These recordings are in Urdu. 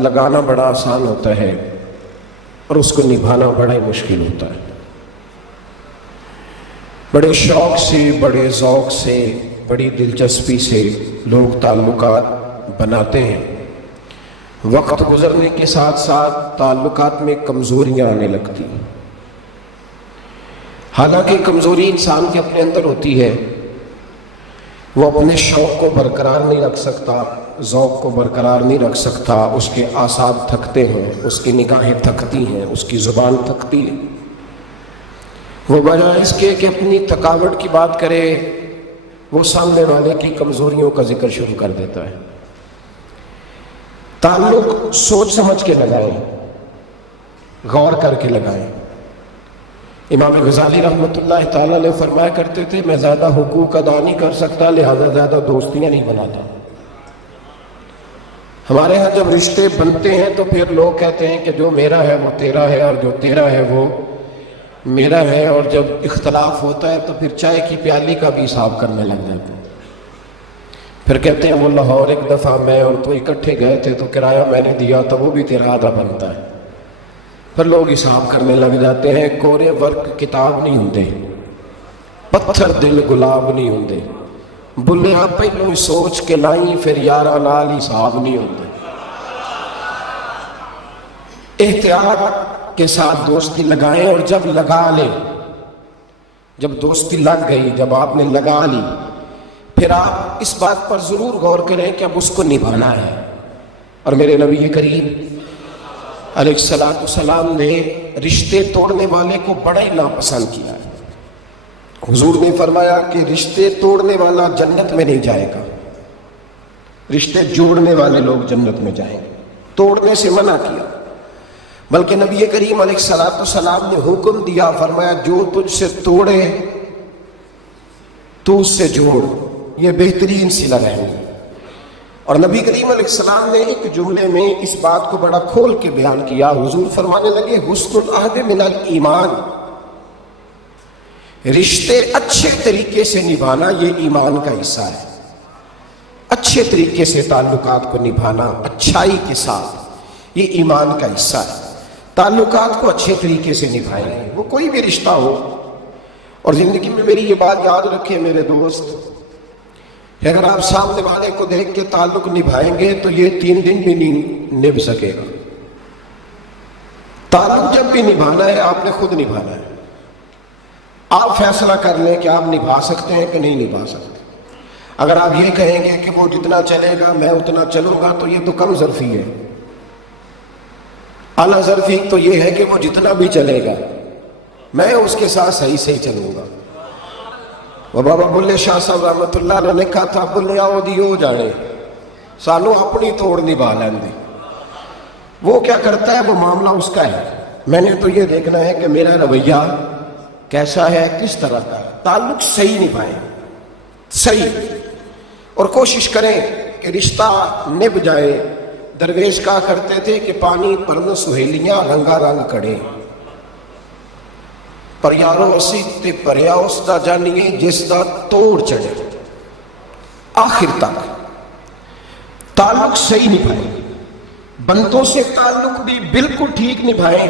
لگانا بڑا آسان ہوتا ہے اور اس کو نبھانا بڑا ہی مشکل ہوتا ہے۔ بڑے شوق سے، بڑے ذوق سے، بڑی دلچسپی سے لوگ تعلقات بناتے ہیں۔ وقت گزرنے کے ساتھ ساتھ تعلقات میں کمزوریاں آنے لگتی ہیں۔ حالانکہ کمزوری انسان کے اپنے اندر ہوتی ہے، وہ اپنے شوق کو برقرار نہیں رکھ سکتا، ذوق کو برقرار نہیں رکھ سکتا، اس کے اعصاب تھکتے ہیں، اس کی نگاہیں تھکتی ہیں، اس کی زبان تھکتی ہے۔ وہ بجائے اس کے کہ اپنی تھکاوٹ کی بات کرے، وہ سامنے والے کی کمزوریوں کا ذکر شروع کر دیتا ہے۔ تعلق سوچ سمجھ کے لگائیں، غور کر کے لگائیں۔ امام غزالی رحمۃ اللہ تعالیٰ علیہ فرمایا کرتے تھے، میں زیادہ حقوق ادا نہیں کر سکتا، لہذا زیادہ دوستیاں نہیں بناتا۔ ہمارے ہاں جب رشتے بنتے ہیں تو پھر لوگ کہتے ہیں کہ جو میرا ہے وہ تیرا ہے اور جو تیرا ہے وہ میرا ہے، اور جب اختلاف ہوتا ہے تو پھر چائے کی پیالی کا بھی حساب کرنے لگ جاتے ہیں۔ پھر کہتے ہیں وہ لاہور ایک دفعہ میں اور تو اکٹھے گئے تھے تو کرایہ میں نے دیا تو وہ بھی تیرا آدھا بنتا ہے۔ پھر لوگ حساب کرنے لگ جاتے ہیں۔ کورے ورق کتاب نہیں ہوندے، پتھر دل گلاب نہیں ہوندے، بلیا پہلو سوچ کے لائیں پھر یارہ نال حساب نہیں ہوندے۔ احتیاط کے ساتھ دوستی لگائیں، اور جب لگا لیں، جب دوستی لگ گئی، جب آپ نے لگا لی، پھر آپ اس بات پر ضرور غور کریں کہ اب اس کو نبھانا ہے۔ اور میرے نبی کریم علیہ السلام نے رشتے توڑنے والے کو بڑا ہی ناپسند کیا ہے۔ حضور نے فرمایا کہ رشتے توڑنے والا جنت میں نہیں جائے گا، رشتے جوڑنے والے لوگ جنت میں جائیں گے۔ توڑنے سے منع کیا، بلکہ نبی کریم علیہ السلام نے حکم دیا، فرمایا جو تجھ سے توڑے تو اس سے جوڑ، یہ بہترین صلہ رحمی۔ اور نبی کریم علیہ السلام نے ایک جملے میں اس بات کو بڑا کھول کے بیان کیا۔ حضور فرمانے لگے، حسن العہد من الایمان، رشتے اچھے طریقے سے نبھانا یہ ایمان کا حصہ ہے۔ اچھے طریقے سے تعلقات کو نبھانا اچھائی کے ساتھ، یہ ایمان کا حصہ ہے۔ تعلقات کو اچھے طریقے سے نبھائیں، وہ کوئی بھی رشتہ ہو۔ اور زندگی میں میری یہ بات یاد رکھیں میرے دوست، کہ اگر آپ سامنے والے کو دیکھ کے تعلق نبھائیں گے تو یہ 3 دن بھی نہیں نبھ سکے گا۔ تعلق جب بھی نبھانا ہے آپ نے خود نبھانا ہے۔ آپ فیصلہ کر لیں کہ آپ نبھا سکتے ہیں کہ نہیں نبھا سکتے۔ اگر آپ یہ کہیں گے کہ وہ جتنا چلے گا میں اتنا چلوں گا تو یہ تو کم ظرفی ہے۔ اعلیٰ ظرفی تو یہ ہے کہ وہ جتنا بھی چلے گا میں اس کے ساتھ صحیح سے ہی چلوں گا۔ وہ بابا بلے شاہ صاحب رحمۃ اللہ علیہ نے کہا تھا، بلے آؤ دی ہو جانے، سانو اپنی توڑ نبھا لین دے۔ وہ کیا کرتا ہے وہ معاملہ اس کا ہے، میں نے تو یہ دیکھنا ہے کہ میرا رویہ کیسا ہے، کس طرح کا ہے۔ تعلق صحیح نبھائیں، صحیح، اور کوشش کریں کہ رشتہ نبھ جائے۔ درویش کہا کرتے تھے کہ پانی پرن سہیلیاں رنگا رنگ کڑے، پر یارو اسی تے پریا اس دا جانیے جس دا توڑ چڑھے۔ آخر تک تعلق صحیح نبھائیں، بندوں سے تعلق بھی بالکل ٹھیک نبھائیں،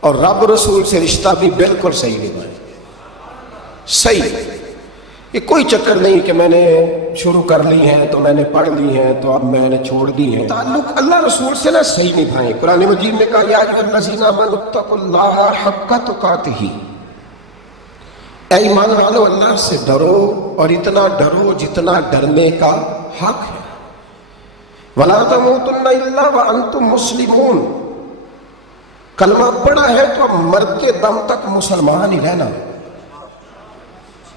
اور رب رسول سے رشتہ بھی بالکل صحیح نبھائیں۔ صحیح، یہ کوئی چکر نہیں کہ میں نے شروع کر لی ہے تو میں نے پڑھ لی ہے تو اب میں نے چھوڑ دی ہے۔ تعلق اللہ رسول سے نہ صحیح نبھائیں۔ قرآن مجید نے کہا، یا ایھا الذین آمنوا اتقوا اللہ حق تقاتہ، اے ایمان والو اللہ سے ڈرو اور اتنا ڈرو جتنا ڈرنے کا حق ہے۔ ولا تموتن الا وانتم مسلمون، کلمہ پڑھا ہے تو اب مرتے دم تک مسلمان ہی رہنا۔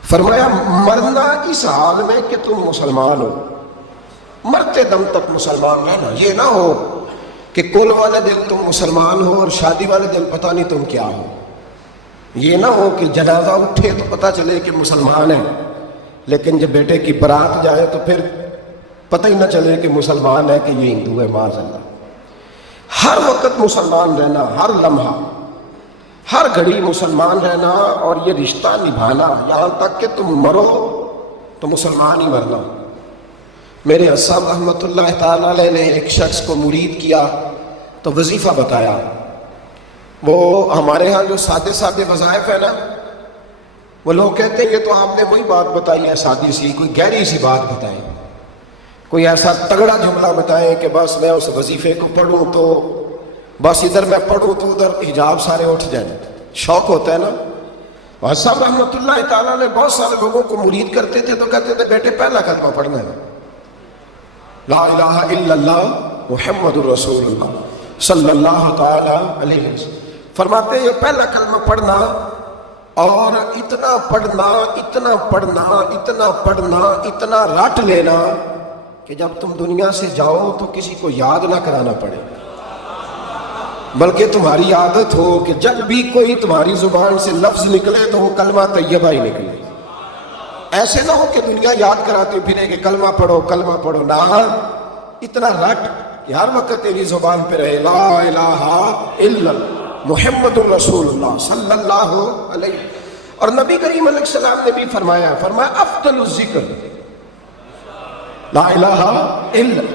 فرمایا مرنا اس حال میں کہ تم مسلمان ہو، مرتے دم تک مسلمان رہنا۔ یہ نہ ہو کہ کل والے دن تم مسلمان ہو اور شادی والے دن پتہ نہیں تم کیا ہو۔ یہ نہ ہو کہ جنازہ اٹھے تو پتہ چلے کہ مسلمان ہے، لیکن جب بیٹے کی برات جائے تو پھر پتہ ہی نہ چلے کہ مسلمان ہے کہ یہ ہندو ہے۔ معاذ اللہ، ہر وقت مسلمان رہنا، ہر لمحہ ہر گھڑی مسلمان رہنا، اور یہ رشتہ نبھانا یہاں تک کہ تم مرو تو مسلمان ہی مرنا۔ میرے اسام رحمۃ اللہ تعالی علیہ نے ایک شخص کو مرید کیا تو وظیفہ بتایا. وہ ہمارے ہاں جو سادے سادے وظائف ہیں نا، وہ لوگ کہتے ہیں یہ تو آپ نے وہی بات بتائی ہے سادی سی، کوئی گہری سی بات بتائیں، کوئی ایسا تگڑا جملہ بتائیں کہ بس میں اس وظیفے کو پڑھوں تو بس ادھر میں پڑھوں تو ادھر حجاب سارے اٹھ جائیں. شوق ہوتا ہے نا. اور صاحب رحمۃ اللہ تعالیٰ نے بہت سارے لوگوں کو مرید کرتے تھے تو کہتے تھے بیٹے پہلا کلمہ پڑھنا ہے، لا الہ الا اللہ محمد الرسول اللہ صلی اللہ تعالی علیہ وسلم. فرماتے ہیں یہ پہلا کلمہ پڑھنا اور اتنا پڑھنا اتنا پڑھنا اتنا پڑھنا اتنا رٹ لینا کہ جب تم دنیا سے جاؤ تو کسی کو یاد نہ کرانا پڑے، بلکہ تمہاری عادت ہو کہ جب بھی کوئی تمہاری زبان سے لفظ نکلے تو وہ کلمہ طیبہ ہی نکلے. ایسے نہ ہو کہ دنیا یاد کراتے پھرے کہ کلمہ پڑھو نہ، اتنا رٹ کہ ہر وقت تیری زبان پہ رہے لا الہ الا محمد الرسول اللہ صلی اللہ علیہ وسلم. اور نبی کریم علیہ السلام نے بھی فرمایا افضل الذکر لا الہ الا.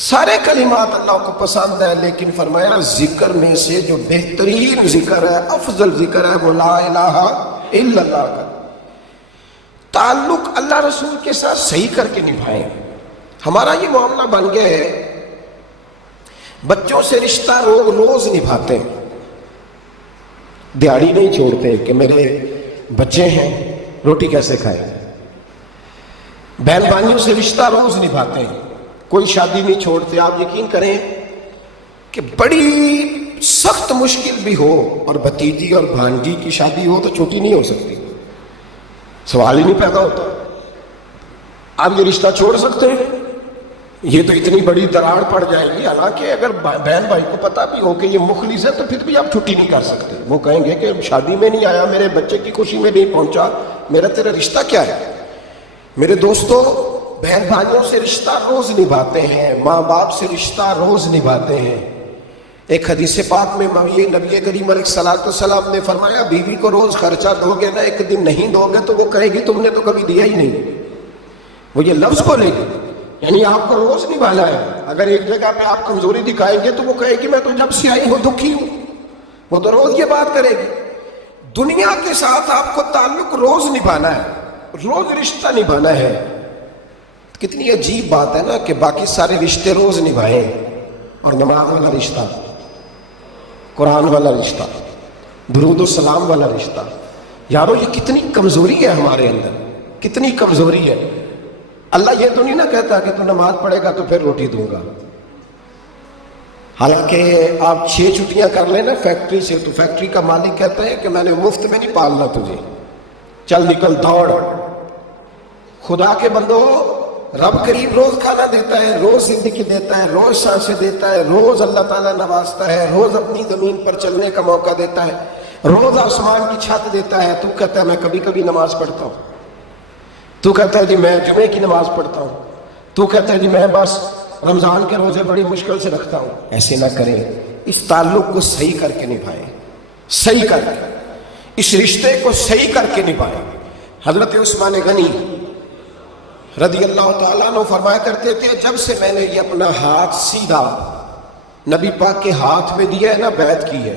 سارے کلمات اللہ کو پسند ہے، لیکن فرمایا ذکر میں سے جو بہترین ذکر ہے، افضل ذکر ہے، وہ لا الہ الا اللہ کا. تعلق اللہ رسول کے ساتھ صحیح کر کے نبھائیں. ہمارا یہ معاملہ بن گیا ہے، بچوں سے رشتہ روز نبھاتے ہیں، دیہڑی نہیں چھوڑتے کہ میرے بچے ہیں روٹی کیسے کھائیں. بہن بھائیوں سے رشتہ روز نبھاتے ہیں، کوئی شادی نہیں چھوڑتے. آپ یقین کریں کہ بڑی سخت مشکل بھی ہو اور بھتیجی اور بھانجی کی شادی ہو تو چھٹی نہیں ہو سکتی، سوال ہی نہیں پیدا ہوتا. آپ یہ رشتہ چھوڑ سکتے ہیں؟ یہ تو اتنی بڑی دراڑ پڑ جائے گی. حالانکہ اگر بہن بھائی کو پتا بھی ہو کہ یہ مخلص ہے تو پھر بھی آپ چھٹی نہیں کر سکتے. وہ کہیں گے کہ شادی میں نہیں آیا، میرے بچے کی خوشی میں نہیں پہنچا، میرا تیرا رشتہ کیا ہے. میرے دوستو، بہن بھائیوں سے رشتہ روز نبھاتے ہیں، ماں باپ سے رشتہ روز نبھاتے ہیں. ایک حدیث پاک میں نبی کریم علیہ السلام نے فرمایا بیوی کو روز خرچہ دو گے نا، ایک دن نہیں دو گے تو وہ کہے گی تم نے تو کبھی دیا ہی نہیں. وہ یہ لفظ بولے گی، یعنی آپ کو روز نبھانا ہے. اگر ایک جگہ پہ آپ کمزوری دکھائیں گے تو وہ کہے گی میں تو جب سے آئی ہوں دکھی ہوں. وہ تو روز یہ بات کرے گی. دنیا کے ساتھ آپ کو تعلق روز نبھانا ہے، روز رشتہ نبھانا ہے. کتنی عجیب بات ہے نا کہ باقی سارے رشتے روز نبھائیں اور نماز والا رشتہ، قرآن والا رشتہ، درود و سلام والا رشتہ. یارو یہ کتنی کمزوری ہے ہمارے اندر، کتنی کمزوری ہے. اللہ یہ تو نہیں نہ کہتا کہ تو نماز پڑھے گا تو پھر روٹی دوں گا. حالانکہ آپ 6 چھٹیاں کر لیں نا فیکٹری سے تو فیکٹری کا مالک کہتا ہے کہ میں نے مفت میں نہیں پالنا تجھے، چل نکل دوڑ. خدا کے بندو، رب کریم روز کھانا دیتا ہے، روز زندگی دیتا ہے، روز سانسیں دیتا ہے، روز اللہ تعالیٰ نوازتا ہے، روز اپنی زمین پر چلنے کا موقع دیتا ہے، روز آسمان کی چھت دیتا ہے. تو کہتا ہے میں کبھی کبھی نماز پڑھتا ہوں، تو کہتا ہے جی میں جمعے کی نماز پڑھتا ہوں، تو کہتا ہے جی میں بس رمضان کے روزے بڑی مشکل سے رکھتا ہوں. ایسے نہ کریں، اس تعلق کو صحیح کر کے نبھائیں، صحیح کر کے اس رشتے کو صحیح کر کے نبھائیں. حضرت عثمان غنی رضی اللہ تعالیٰ عنہ فرمایا کرتے تھے جب سے میں نے یہ اپنا ہاتھ سیدھا نبی پاک کے ہاتھ میں دیا ہے نا، بیعت کی ہے،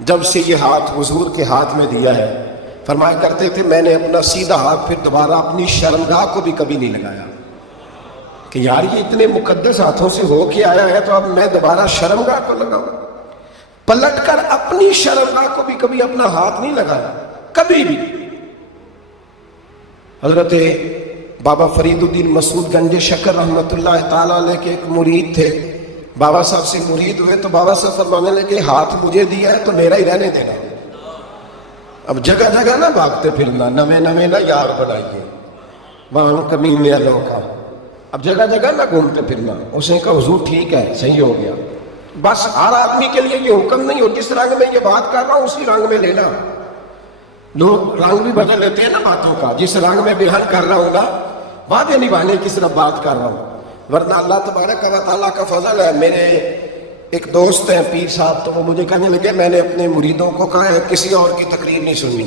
جب سے یہ ہاتھ حضور کے ہاتھ میں دیا ہے، فرمایا کرتے تھے میں نے اپنا سیدھا ہاتھ پھر دوبارہ اپنی شرمگاہ کو بھی کبھی نہیں لگایا کہ یار یہ اتنے مقدس ہاتھوں سے ہو کے آیا ہے تو اب میں دوبارہ شرمگاہ کو لگاؤں. پلٹ کر اپنی شرمگاہ کو بھی کبھی اپنا ہاتھ نہیں لگایا، کبھی بھی. حضرت بابا فرید الدین مسعود گنج شکر رحمۃ اللہ تعالیٰ علیہ کے ایک مرید تھے. بابا صاحب سے مرید ہوئے تو بابا صاحب فرمانے لگے ہاتھ مجھے دیا ہے تو میرا ہی رہنے دینا. اب جگہ جگہ نہ بھاگتے پھرنا، نویں نہ یار بنائیے وہاں کمینے والوں کا. اب جگہ جگہ نہ گھومتے پھرنا. اس نے کہا حضور ٹھیک ہے، صحیح ہو گیا. بس ہر آدمی کے لیے یہ حکم نہیں ہو جس رنگ میں یہ بات کر رہا ہوں اسی رنگ میں لینا. لوگ رنگ بھی بدل لیتے ہیں نا باتوں کا. جس رنگ میں بیان کر رہا ہوں نا وعدے نبھانے کی صرف بات کر رہا ہوں، ورنہ اللہ تبارک و تعالیٰ کا فضل ہے. میرے ایک دوست ہیں پیر صاحب، تو وہ مجھے کہنے لگے میں نے اپنے مریدوں کو کہا ہے کسی اور کی تقریر نہیں سننی.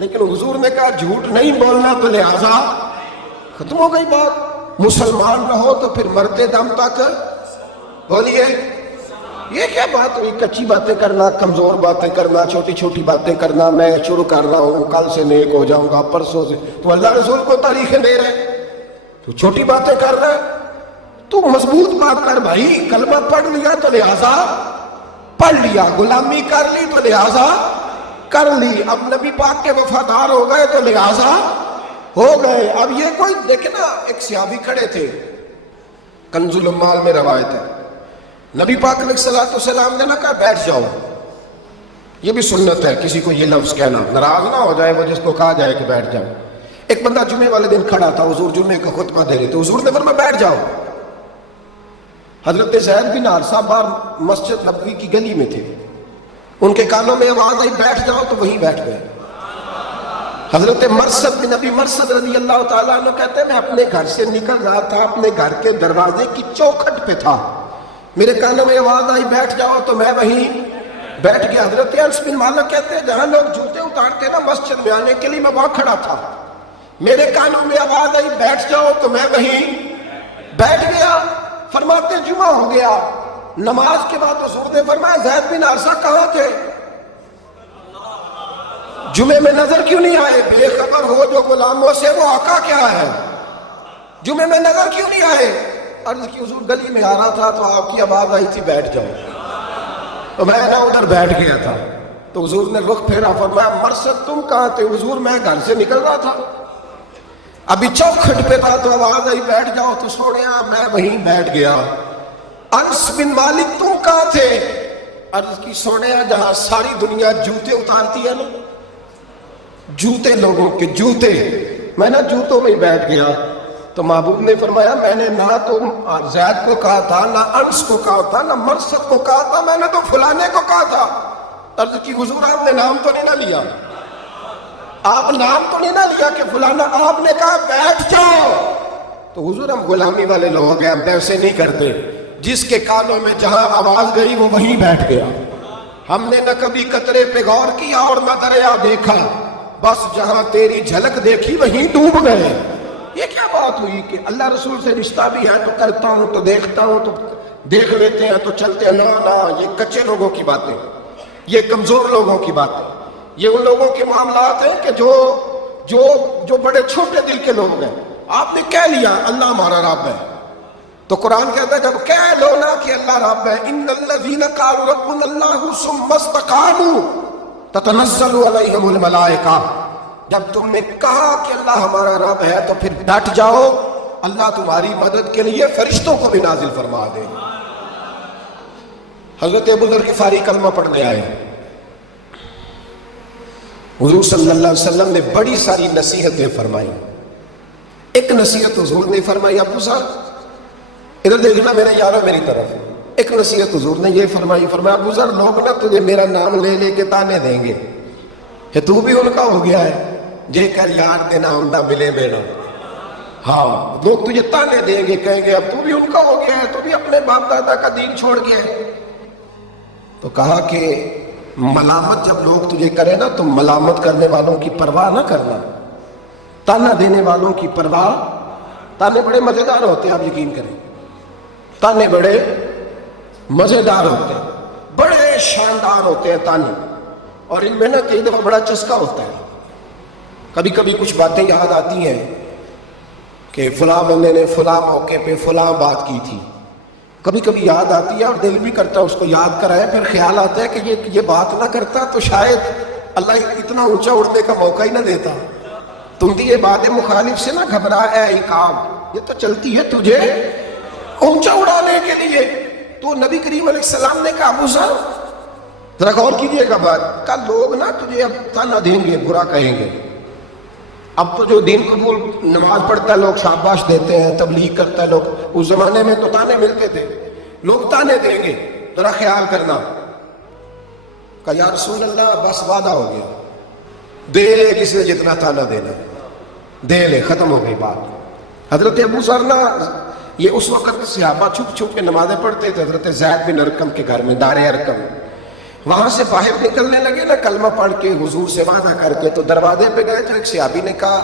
لیکن حضور نے کہا جھوٹ نہیں بولنا تو لہذا ختم ہو گئی بات. مسلمان رہو تو پھر مرتے دم تک بولیے. یہ کیا بات ہوئی؟ کچی باتیں کرنا، کمزور باتیں کرنا، چھوٹی چھوٹی باتیں کرنا. میں شروع کر رہا ہوں، کل سے نیک ہو جاؤں گا، پرسوں سے. تو اللہ رسول کو تاریخیں دے رہے، تو چھوٹی باتیں کر رہا ہے. تو مضبوط بات کر بھائی. کلمہ پڑھ لیا تو لہذا پڑھ لیا، غلامی کر لی تو لہذا کر لی. اب نبی پاک کے وفادار ہو گئے تو لہذا ہو گئے. اب یہ کوئی دیکھے نا، ایک صحابی کھڑے تھے، کنز الاموال میں روایت ہے، نبی پاک علیہ الصلوۃ والسلام نے نہ کہا بیٹھ جاؤ. یہ بھی سنت ہے کسی کو یہ لفظ کہنا، ناراض نہ ہو جائے وہ جس کو کہا جائے کہ بیٹھ جاؤ. ایک بندہ جمعے والے دن کھڑا تھا، حضور جمعے کا خطبہ دے رہے تھے، حضور نے فرمایا بیٹھ جاؤ. حضرت زید بن حارثہ باہر مسجد نبوی کی گلی میں تھے، ان کے کانوں میں آواز آئی بیٹھ جاؤ تو وہیں بیٹھ گئے. حضرت مرثد بن نبی مرثد رضی اللہ تعالیٰ عنہ کہتے ہیں میں اپنے گھر سے نکل رہا تھا، اپنے گھر کے دروازے کی چوکھٹ پہ تھا، میرے کانوں میں آواز آئی بیٹھ جاؤ تو میں وہیں بیٹھ گیا. حضرت انس بن مالک کہتے ہیں جہاں لوگ جوتے اتارتے نا مسجد میں آنے کے لیے، میں وہاں کھڑا تھا، میرے کانوں میں آواز آئی بیٹھ جاؤ تو میں وہیں بیٹھ گیا. فرماتے جمعہ ہو گیا، نماز کے بعد حضور نے فرمایا زید بن حارثہ کہاں تھے؟ جمعے میں نظر کیوں نہیں آئے؟ بے خبر ہو جو غلاموں سے وہ آقا کیا ہے. جمعے میں نظر کیوں نہیں آئے؟ عرض کی حضور گلی میں آ رہا تھا تو آپ کی آواز آئی تھی بیٹھ جاؤ، تو میں نہ ادھر بیٹھ گیا تھا. تو حضور نے رخ پھیرا، فرمایا مرثد تم کہاں تھے؟ حضور میں گھر سے نکل رہا تھا، ابھی چوکھٹ پہ تھا تو آواز آئی بیٹھ جاؤ تو سوڑیا میں وہیں بیٹھ گیا. انس بن مالک تم کہاں تھے؟ عرض کی سوڑیا جہاں ساری دنیا جوتے اتارتی ہے نا، جوتے لوگوں کے جوتے، میں نہ جوتوں میں بیٹھ گیا. تو محبوب نے فرمایا میں نے نہ تو زید کو کہا تھا، نہ انس کو کہا تھا، نہ مرثد کو کہا تھا، میں نے تو فلانے کو کہا تھا. عرض کی حضور آپ نے نام تو نہیں نہ لیا، آپ نام تو نہیں نہ لیا کہ فلانا، آپ نے کہا بیٹھ جاؤ. تو حضور ہم غلامی والے لوگ ہیں، ہم ایسے نہیں کرتے. جس کے کانوں میں جہاں آواز گئی وہ وہیں بیٹھ گیا. ہم نے نہ کبھی قطرے پہ غور کیا اور نہ دریا دیکھا، بس جہاں تیری جھلک دیکھی وہیں ڈوب گئے. یہ کیا بات ہوئی کہ اللہ رسول سے رشتہ بھی ہے تو کرتا ہوں، تو دیکھتا ہوں تو دیکھ لیتے ہیں تو چلتے ہیں. نا یہ کچے لوگوں کی باتیں، یہ کمزور لوگوں کی باتیں، یہ ان لوگوں کے معاملات ہیں کہ جو بڑے چھوٹے دل کے لوگ ہیں. آپ نے کہہ لیا اللہ ہمارا رب ہے، تو قرآن کہتا ہے جب کہہ لو نا کہ اللہ رب ہے، ان الذین قالوا ربنا اللہ ثم استقاموا تتنزل علیہم الملائکہ، جب تم نے کہا کہ اللہ ہمارا رب ہے تو پھر ڈٹ جاؤ، اللہ تمہاری مدد کے لیے فرشتوں کو بھی نازل فرما دے. حضرت ابو ذر غفاری کلمہ پڑھنے آئے، حضور صلی اللہ علیہ وسلم نے بڑی ساری نصیحتیں فرمائی. ایک نصیحت حضور نے فرمائی، ابو ذر ادھر دیکھنا میرے یارو میری طرف. ایک نصیحت حضور نے یہ فرمائی، فرمایا ابو ذر لوگ نا تجھے میرا نام لے لے کے تانے دیں گے کہ تو بھی ان کا ہو گیا ہے، جے کر یار دینا ہمدہ ملے بینا. ہاں لوگ تجھے تانے دیں گے، کہیں گے اب تو بھی ان کا ہو گیا ہے، تو بھی اپنے باپ دادا کا دین چھوڑ گیا ہے. تو کہا کہ ملامت جب لوگ تجھے کرے نا تو ملامت کرنے والوں کی پرواہ نہ کرنا، تانا دینے والوں کی پرواہ. تانے بڑے مزیدار ہوتے ہیں، آپ یقین کریں، تانے بڑے مزیدار ہوتے ہیں، بڑے شاندار ہوتے ہیں تانے. اور ان میں نا کئی دفعہ بڑا چسکا ہوتا ہے. کبھی کبھی کچھ باتیں یاد آتی ہیں کہ فلاں بندے نے فلاں موقع پہ فلاں بات کی تھی، کبھی کبھی یاد آتی ہے اور دل بھی کرتا ہے اس کو یاد کرائے. پھر خیال آتا ہے کہ یہ بات نہ کرتا تو شاید اللہ اتنا اونچا اڑنے کا موقع ہی نہ دیتا. تم بھی یہ بات مخالف سے نہ گھبرا اے عقاب، یہ تو چلتی ہے تجھے اونچا اڑانے کے لیے. تو نبی کریم علیہ السلام نے کہا ابو ذر ذرا غور کیجیے گا بات کا، لوگ نا تجھے اب تانا دیں گے، برا کہیں گے. اب تو جو دین قبول نماز پڑھتا ہے لوگ شاباش دیتے ہیں، تبلیغ کرتا ہے لوگ. اس زمانے میں تو تانے ملتے تھے، لوگ تانے دیں گے، ذرا خیال کرنا. کہا یا رسول اللہ بس وعدہ ہو گیا، دے لے جس نے جتنا تانا دینا دے لے، ختم ہو گئی بات. حضرت ابو ذر نا یہ اس وقت صحابہ چھپ چھپ کے نمازیں پڑھتے تھے. حضرت زید بن ارقم کے گھر میں، دار ارقم، وہاں سے باہر نکلنے لگے نا کلمہ پڑھ کے حضور سے وعدہ کر کے، تو دروازے پہ گئے تو ایک صحابی نے کہا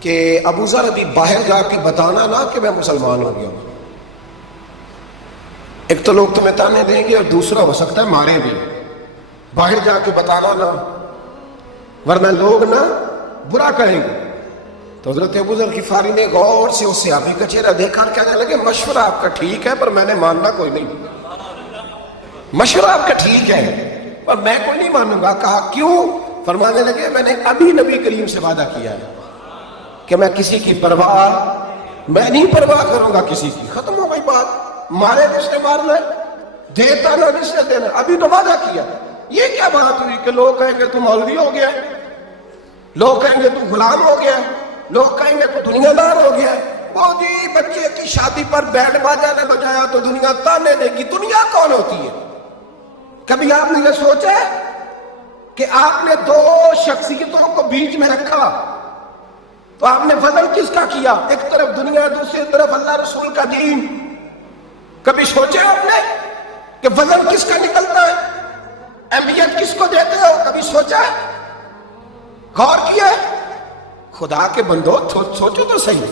کہ ابو ذر ابھی باہر جا کے بتانا نا کہ میں مسلمان ہو گیا ہوں، ایک تو لوگ تمہیں تانے دیں گے اور دوسرا ہو سکتا ہے مارے بھی، باہر جا کے بتانا نا ورنہ لوگ نا برا کہیں گے۔ تو حضرت ابو ذر غفاری نے غور سے اس صحابی کا چہرہ دیکھا، کہنے لگے مشورہ آپ کا ٹھیک ہے پر میں نے ماننا کوئی نہیں، مشورہ آپ کا ٹھیک ہے پر میں کوئی نہیں مانوں گا۔ کہا کیوں؟ فرمانے لگے میں نے ابھی نبی کریم سے وعدہ کیا ہے کہ میں کسی کی پرواہ، میں نہیں پرواہ کروں گا کسی کی، ختم ہو گئی بات، مارے جس نے مارنا ہے، دیتا نہ جس نے دینا، ابھی تو وعدہ کیا۔ یہ کیا بات ہوئی کہ لوگ کہیں گے تو مولوی ہو گیا، لوگ کہیں گے تو غلام ہو گیا، لوگ کہیں گے تو دنیا دار ہو گیا، وہ جی بچے کی شادی پر بینڈ باجا نے بجایا تو دنیا تانے دے گی۔ دنیا کون ہوتی ہے؟ کبھی آپ نے یہ سوچا کہ آپ نے دو شخصیتوں کو بیچ میں رکھا تو آپ نے فضل کس کا کیا؟ ایک طرف دنیا، دوسری طرف اللہ رسول کا دین۔ کبھی سوچا آپ نے کہ فضل کس کا نکلتا ہے، اہمیت کس کو دیتے ہو؟ کبھی سوچا ہے، غور کیا ہے؟ خدا کے بندو سوچو تو صحیح،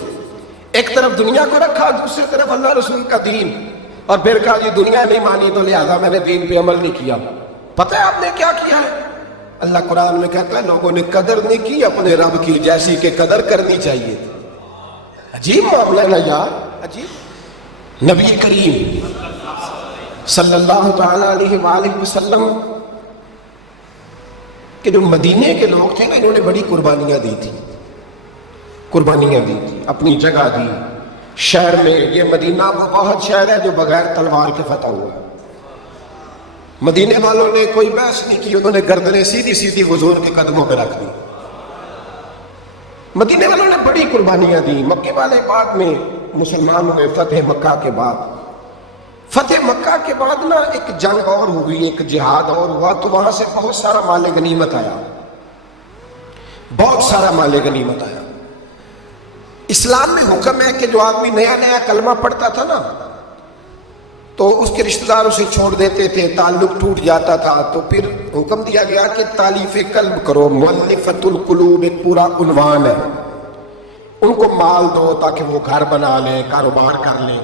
ایک طرف دنیا کو رکھا، دوسری طرف اللہ رسول کا دین، اور پھر کہا جی دنیا نہیں مانی تو لہذا میں نے دین پہ عمل نہیں کیا۔ پتہ ہے آپ نے کیا کیا ہے؟ اللہ قرآن میں کہتا ہے لوگوں نے قدر نہیں کی اپنے رب کی جیسی کہ قدر کرنی چاہیے تھی۔ عجیب معاملہ ہے نا یار، عجیب۔ نبی کریم صلی اللہ تعالی علیہ وآلہ وسلم کہ جو مدینے کے لوگ تھے نا، انہوں نے بڑی قربانیاں دی تھی، اپنی جگہ دی شہر میں۔ یہ مدینہ وہ بہت شہر ہے جو بغیر تلوار کے فتح ہوا۔ مدینے والوں نے کوئی بحث نہیں کی، انہوں نے گردنیں سیدھی سیدھی حضور کے قدموں پہ رکھ دی۔ مدینے والوں نے بڑی قربانیاں دی۔ مکے والے بعد میں مسلمان ہوئے فتح مکہ کے بعد۔ فتح مکہ کے بعد نا ایک جنگ اور ہوئی، ایک جہاد اور ہوا، تو وہاں سے بہت سارا مال غنیمت آیا، بہت سارا مال غنیمت آیا۔ اسلام میں حکم ہے کہ جو آدمی نیا نیا کلمہ پڑھتا تھا نا تو اس کے رشتہ دار اسے چھوڑ دیتے تھے، تعلق ٹوٹ جاتا تھا، تو پھر حکم دیا گیا کہ تالیف قلب کرو، مؤلفۃ القلوب ایک پورا عنوان ہے، ان کو مال دو تاکہ وہ گھر بنا لیں، کاروبار کر لیں۔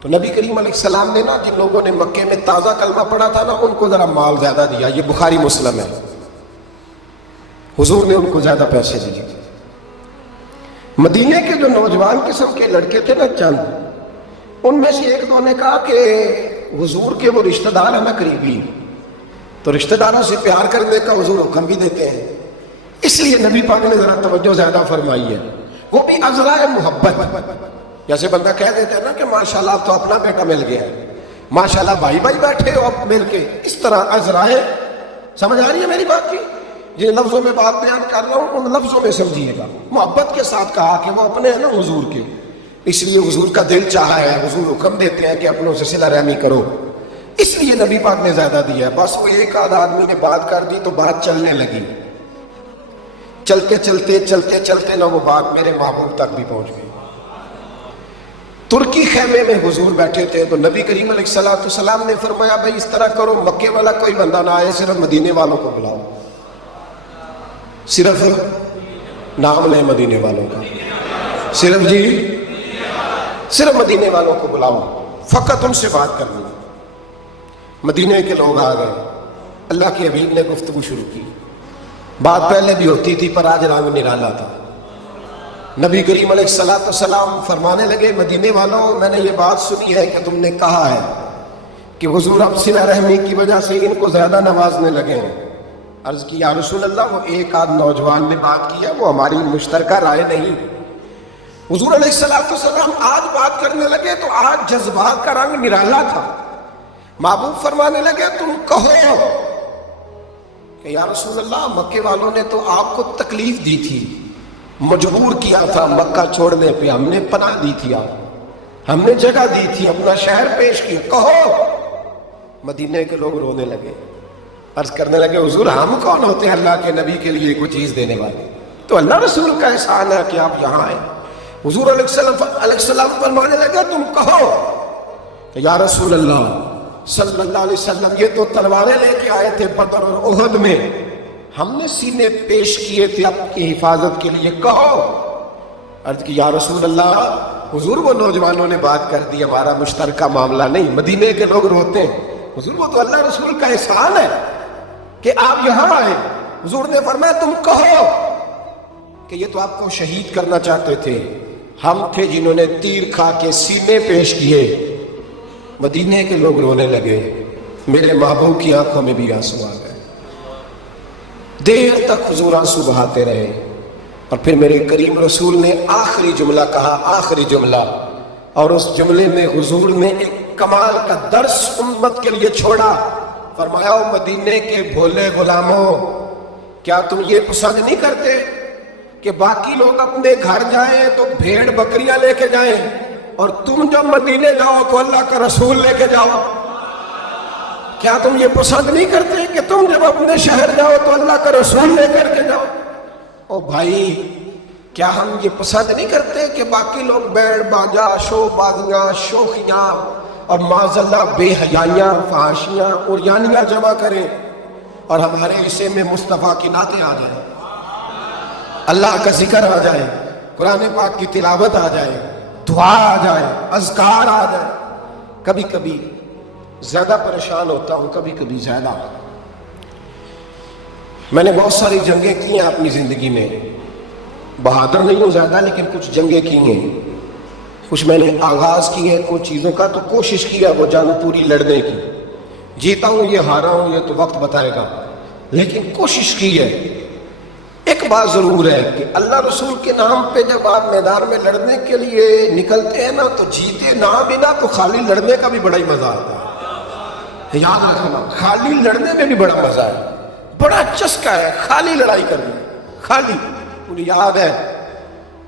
تو نبی کریم علیہ السلام نے نا جن لوگوں نے مکے میں تازہ کلمہ پڑھا تھا نا ان کو ذرا مال زیادہ دیا، یہ بخاری مسلم ہے، حضور نے ان کو زیادہ پیسے دیے۔ مدینے کے جو نوجوان قسم کے لڑکے تھے نا چند، ان میں سے ایک دو نے کہا کہ حضور کے وہ رشتہ دار ہیں نا قریبی، تو رشتہ داروں سے پیار کرنے کا حضور حکم بھی دیتے ہیں، اس لیے نبی پاک نے ذرا توجہ زیادہ فرمائی ہے، وہ بھی عذرائے محبت۔ جیسے بندہ کہہ دیتا ہے نا کہ ماشاءاللہ اب تو اپنا بیٹا مل گیا ہے، ماشاءاللہ بھائی بھائی بیٹھے ہو اب مل کے، اس طرح عذرائے۔ سمجھ آ رہی ہے میری بات کی؟ جن لفظوں میں بات بیان کر رہا ہوں ان لفظوں میں سمجھیے گا، محبت کے ساتھ کہا کہ وہ اپنے ہیں نا حضور کے، اس لیے حضور کا دل چاہا ہے، حضور حکم دیتے ہیں کہ اپنوں سے صلہ رحمی کرو، اس لیے نبی پاک نے زیادہ دیا ہے۔ بس وہ ایک آدھ آدمی نے بات کر دی تو بات چلنے لگی، چلتے چلتے چلتے چلتے نہ وہ بات میرے محبوب تک بھی پہنچ گئی۔ ترکی خیمے میں حضور بیٹھے تھے تو نبی کریم علیہ السلام نے فرمایا بھائی اس طرح کرو، مکے والا کوئی بندہ نہ آئے، صرف مدینے والوں کو بلاؤ، صرف نام لیں مدینے والوں کا، صرف جی صرف مدینے والوں کو بلاؤ، فقط ان سے بات کرنی۔ مدینے کے لوگ آ گئے، اللہ کے حبیب نے گفتگو شروع کی، بات پہلے بھی ہوتی تھی پر آج رنگ نرالا تھا۔ نبی کریم علیہ السلام فرمانے لگے مدینے والوں، میں نے یہ بات سنی ہے کہ تم نے کہا ہے کہ حضور اب صلہ رحمی کی وجہ سے ان کو زیادہ نوازنے لگے ہیں۔ عرض کی یا رسول اللہ وہ ایک آدھ نوجوان نے بات کی ہے، وہ ہماری مشترکہ رائے نہیں۔ حضور علیہ السلام آج بات کرنے لگے تو آج جذبات کا رنگ نرالا تھا۔ محبوب فرمانے لگے تم کہو کہ یا رسول اللہ مکے والوں نے تو آپ کو تکلیف دی تھی، مجبور کیا تھا مکہ چھوڑنے پہ، ہم نے پناہ دی تھی، آپ ہم نے جگہ دی تھی، اپنا شہر پیش کیا، کہو۔ مدینے کے لوگ رونے لگے، عرض کرنے لگے حضور ہم کون ہوتے ہیں اللہ کے نبی کے لیے کوئی چیز دینے والے، تو اللہ رسول کا احسان ہے کہ آپ یہاں آئے۔ حضور علیہ السلام فرمانے لگے تم کہو کہ یا رسول اللہ صلی اللہ علیہ وسلم یہ تو تلواریں لے کے آئے تھے بدر اور احد میں، ہم نے سینے پیش کیے تھے اپنی حفاظت کے لیے، کہو۔ عرض کی یا رسول اللہ، حضور وہ نوجوانوں نے بات کر دی، ہمارا مشترکہ معاملہ نہیں، مدینے کے لوگ روتے ہیں۔ حضور وہ تو اللہ رسول کا احسان ہے کہ آپ یہاں آئے۔ حضور نے فرمایا تم کہو کہ یہ تو آپ کو شہید کرنا چاہتے تھے، ہم تھے جنہوں نے تیر کھا کے سینے پیش کیے۔ مدینے کے لوگ رونے لگے، میرے محبوب کی آنکھوں میں بھی آنسو آ گئے، دیر تک حضور آنسو بہاتے رہے، اور پھر میرے کریم رسول نے آخری جملہ کہا، آخری جملہ، اور اس جملے میں حضور نے ایک کمال کا درس امت کے لیے چھوڑا۔ فرمایا او مدینے کے بھولے غلاموں، کیا تم یہ پسند نہیں کرتے کہ باقی لوگ اپنے گھر جائیں تو بھیڑ بکریاں لے کے جائیں، اور تم جب مدینے جاؤ تو اللہ کا رسول لے کے جاؤ؟ کیا تم یہ پسند نہیں کرتے کہ تم جب اپنے شہر جاؤ تو اللہ کا رسول لے کر کے جاؤ؟ او بھائی، کیا ہم یہ پسند نہیں کرتے کہ باقی لوگ بیڑ باجا، شو بازیاں، شوخیاں اور معاذ اللہ بے حیائیاں، فحاشیاں اور یانیاں جمع کریں، اور ہمارے حصے میں مصطفیٰ کی نعتیں آ جائیں، اللہ کا ذکر آ جائے، قرآن پاک کی تلاوت آ جائے، دعا آ جائے، اذکار آ جائے؟ کبھی کبھی زیادہ پریشان ہوتا ہوں، کبھی کبھی زیادہ۔ میں نے بہت ساری جنگیں کی ہیں اپنی زندگی میں، بہادر نہیں ہوں زیادہ، لیکن کچھ جنگیں کی ہیں، کچھ میں نے آغاز کی ہے کچھ چیزوں کا، تو کوشش کی ہے وہ جان پوری لڑنے کی۔ جیتا ہوں یہ ہارا ہوں یہ تو وقت بتائے گا، لیکن کوشش کی ہے۔ ایک بات ضرور ہے کہ اللہ رسول کے نام پہ جب آپ میدان میں لڑنے کے لیے نکلتے ہیں نا، تو جیتے نہ بھی نہ تو خالی لڑنے کا بھی بڑا ہی مزہ آتا ہے۔ یاد رکھنا، خالی لڑنے میں بھی بڑا مزہ ہے، بڑا چسکا ہے خالی لڑائی کرنے، خالی۔ مجھے یاد ہے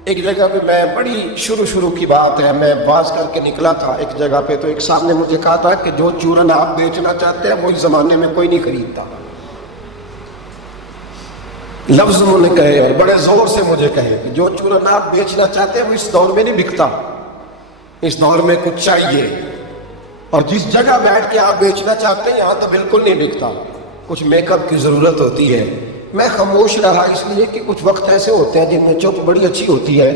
ایک جگہ پہ، میں بڑی شروع کی بات ہے، میں باز کر کے نکلا تھا ایک جگہ پہ، تو ایک صاحب نے مجھے کہا تھا کہ جو چورن آپ بیچنا چاہتے ہیں وہ اس زمانے میں کوئی نہیں خریدتا۔ لفظ انہوں نے کہے اور بڑے زور سے مجھے کہے کہ جو چورن آپ بیچنا چاہتے ہیں وہ اس دور میں نہیں بکتا، اس دور میں کچھ چاہیے، اور جس جگہ بیٹھ کے آپ بیچنا چاہتے ہیں یہاں تو بالکل نہیں بکتا، کچھ میک اپ کی ضرورت ہوتی ہے۔ میں خاموش رہا اس لیے کہ کچھ وقت ایسے ہوتے ہیں جن میں چپ بڑی اچھی ہوتی ہے۔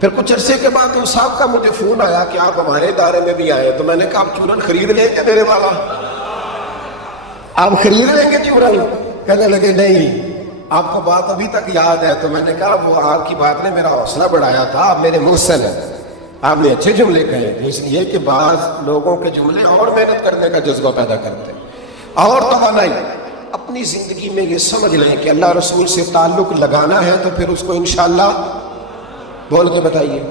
پھر کچھ عرصے کے بعد اس صاحب کا مجھے فون آیا کہ آپ ہمارے ادارے میں بھی آئے، تو میں نے کہا آپ چورن خرید لیں گے میرے والا؟ آپ خرید لیں گے چورن؟ کہنے لگے نہیں، آپ کو بات ابھی تک یاد ہے؟ تو میں نے کہا وہ آپ کی بات نے میرا حوصلہ بڑھایا تھا، آپ میرے محسن ہیں، آپ نے اچھے جملے کہے، اس لیے کہ بعض لوگوں کے جملے اور محنت کرنے کا جذبہ پیدا کرتے ہیں اور توانائی۔ اپنی زندگی میں یہ سمجھ لیں کہ اللہ رسول سے تعلق لگانا ہے تو پھر اس کو انشاءاللہ بول کے بتائیے،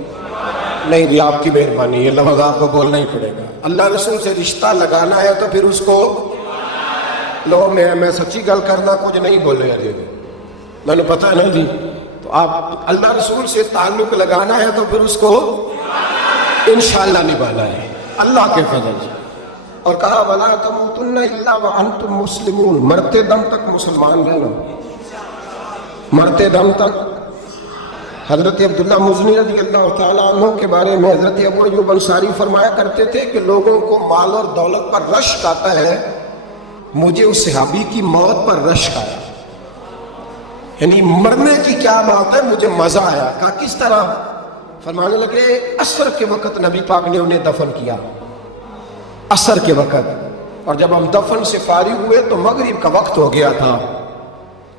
نہیں بھی آپ کی مہربانی، یہ لفظ آپ کو بولنا ہی پڑے گا۔ اللہ رسول سے رشتہ لگانا ہے تو پھر اس کو لوگ میں سچی گل کرنا کچھ نہیں بول رہے ہیں، میں نے پتا ہے نا جی، تو آپ اللہ رسول سے تعلق لگانا ہے تو پھر اس کو انشاءاللہ نبھانا ہے اللہ کے فضل سے۔ اور کہا وَلَا تَمُوتُنَّ إِلَّا وَأَنْتُمْ مُسْلِمُونَ، مرتے دم تک مسلمان رہنا، مرتے دم تک۔ حضرت عبداللہ مزنی رضی اللہ تعالیٰ عنہ کے بارے میں حضرت ابو ایوب انصاری فرمایا کرتے تھے کہ لوگوں کو مال اور دولت پر رشک آتا ہے، مجھے اس صحابی کی موت پر رشک آیا، یعنی مرنے کی کیا بات ہے، مجھے مزہ آیا۔ کہا کس طرح؟ فرمانے لگے عصر کے وقت نبی پاک نے انہیں دفن کیا، عصر کے وقت، اور جب ہم دفن سے فارغ ہوئے تو مغرب کا وقت ہو گیا تھا۔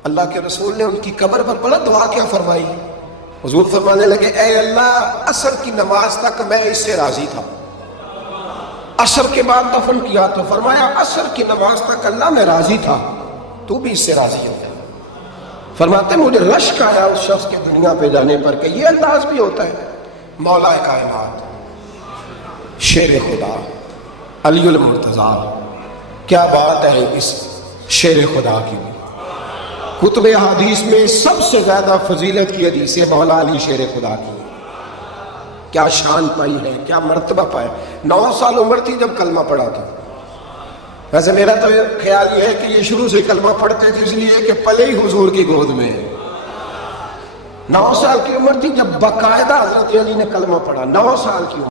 اللہ کے رسول نے ان کی قبر پر بڑا دعا کیا فرمائی، حضور فرمانے لگے اے اللہ عصر کی نماز تک میں اس سے راضی تھا، عصر کے بعد دفن کیا تو فرمایا عصر کی نماز تک اللہ میں راضی تھا، تو بھی اس سے راضی ہے۔ فرماتے مجھے رشک آیا اس شخص کے دنیا پہ جانے پر کہ یہ انداز بھی ہوتا ہے۔ مولا کائنات، شیر خدا، علی المرتضیٰ، کیا بات ہے اس شیر خدا کی۔ کتب حدیث میں سب سے زیادہ فضیلت کی حدیث ہے مولا علی شیر خدا کی، کیا شان پائی ہے، کیا مرتبہ پایا۔ 9 سال عمر تھی جب کلمہ پڑھا تھا۔ ویسے میرا تو خیال یہ ہے کہ یہ شروع سے کلمہ پڑھتے تھے اس لیے کہ پلے ہی حضور کی گود میں ہے۔ 9 سال کی عمر تھی جب باقاعدہ حضرت علی نے کلمہ پڑھا، 9 سال کی عمر۔